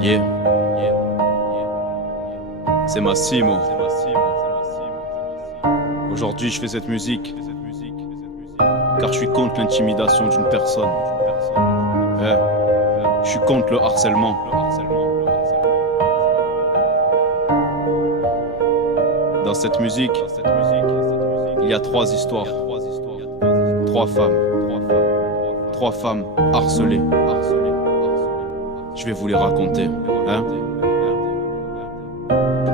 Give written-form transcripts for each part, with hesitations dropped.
Yeah, c'est Massimo. Aujourd'hui je fais cette musique car je suis contre l'intimidation d'une personne. Je suis contre le harcèlement. Dans cette musique, il y a 3 histoires. 3 femmes. 3 femmes harcelées. Je vais vous les raconter, hein.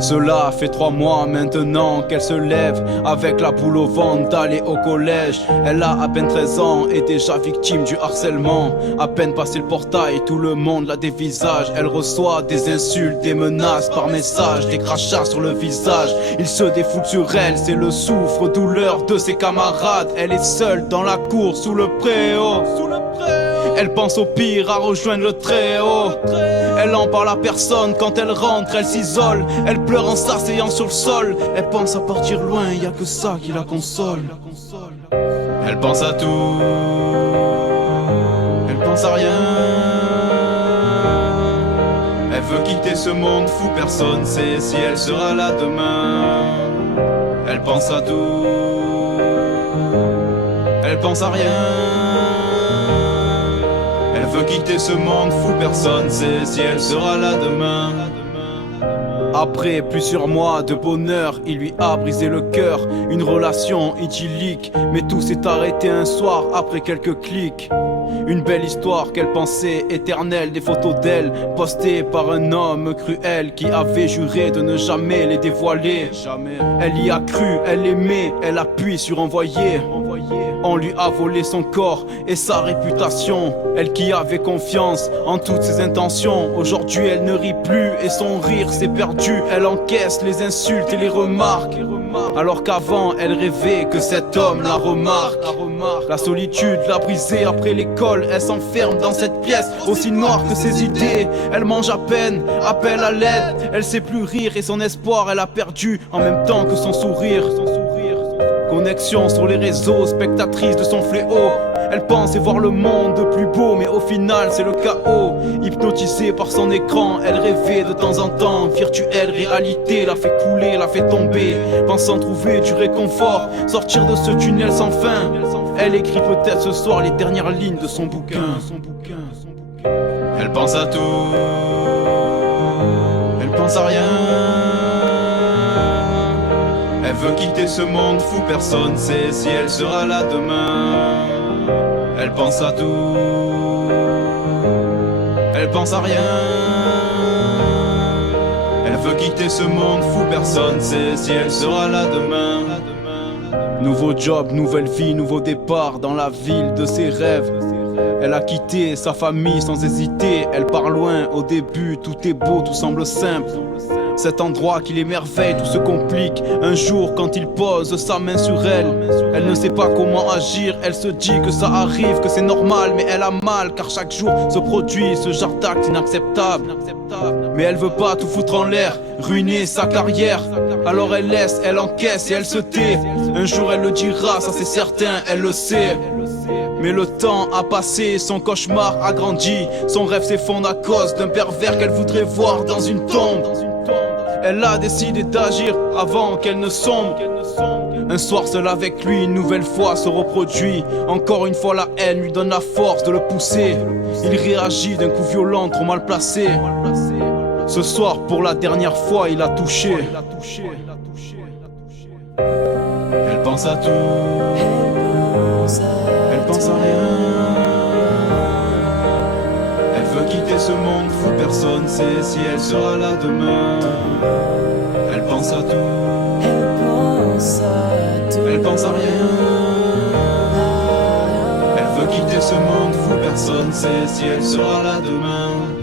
Cela fait 3 mois maintenant qu'elle se lève avec la boule au ventre d'aller au collège. Elle a à peine 13 ans et déjà victime du harcèlement. À peine passé le portail, tout le monde la dévisage. Elle reçoit des insultes, des menaces par message, des crachats sur le visage. Il se défoule sur elle, c'est le souffre-douleur de ses camarades. Elle est seule dans la cour sous le préau. Elle pense au pire, à rejoindre le Très-Haut. Elle en parle à personne, quand elle rentre, elle s'isole. Elle pleure en s'asseyant sur le sol. Elle pense à partir loin, y a que ça qui la console. Elle pense à tout, elle pense à rien. Elle veut quitter ce monde fou, personne sait si elle sera là demain. Elle pense à tout, elle pense à rien. Elle veut quitter ce monde fou, personne sait si elle sera là demain. Après plusieurs mois de bonheur, il lui a brisé le cœur. Une relation idyllique, mais tout s'est arrêté un soir après quelques clics. Une belle histoire qu'elle pensait éternelle, des photos d'elle postées par un homme cruel qui avait juré de ne jamais les dévoiler. Elle y a cru, elle aimait, elle appuie sur envoyer. On lui a volé son corps et sa réputation. Elle qui avait confiance en toutes ses intentions. Aujourd'hui elle ne rit plus et son rire s'est perdu. Elle encaisse les insultes et les remarques, alors qu'avant elle rêvait que cet homme la remarque. La solitude l'a brisée après l'école. Elle s'enferme dans cette pièce aussi noire que ses idées. Elle mange à peine, appelle à l'aide. Elle sait plus rire et son espoir elle a perdu en même temps que son sourire. Connexion sur les réseaux, spectatrice de son fléau. Elle pensait voir le monde de plus beau, mais au final c'est le chaos. Hypnotisée par son écran, elle rêvait de temps en temps. Virtuelle réalité l'a fait couler, l'a fait tomber. Pensant trouver du réconfort, sortir de ce tunnel sans fin. Elle écrit peut-être ce soir les dernières lignes de son bouquin. Elle pense à tout, elle pense à rien. Elle veut quitter ce monde fou, personne sait si elle sera là demain. Elle pense à tout, elle pense à rien. Elle veut quitter ce monde fou, personne sait si elle sera là demain. Nouveau job, nouvelle vie, nouveau départ dans la ville de ses rêves. Elle a quitté sa famille sans hésiter. Elle part loin, au début tout est beau, tout semble simple. Cet endroit qui l'émerveille, tout se complique. Un jour quand il pose sa main sur elle, elle ne sait pas comment agir. Elle se dit que ça arrive, que c'est normal, mais elle a mal, car chaque jour se produit ce genre d'acte inacceptable. Mais elle veut pas tout foutre en l'air, ruiner sa carrière. Alors elle laisse, elle encaisse et elle se tait. Un jour elle le dira, ça c'est certain, elle le sait. Mais le temps a passé, son cauchemar a grandi. Son rêve s'effondre à cause d'un pervers qu'elle voudrait voir dans une tombe. Elle a décidé d'agir avant qu'elle ne sombre. Un soir seul avec lui, une nouvelle fois se reproduit. Encore une fois la haine lui donne la force de le pousser. Il réagit d'un coup violent, trop mal placé. Ce soir pour la dernière fois il a touché. Elle pense à tout, elle pense à rien. Elle veut quitter ce monde fou, personne sait si elle sera là demain. Elle pense à tout, elle pense à rien. Elle veut quitter ce monde fou, personne sait si elle sera là demain.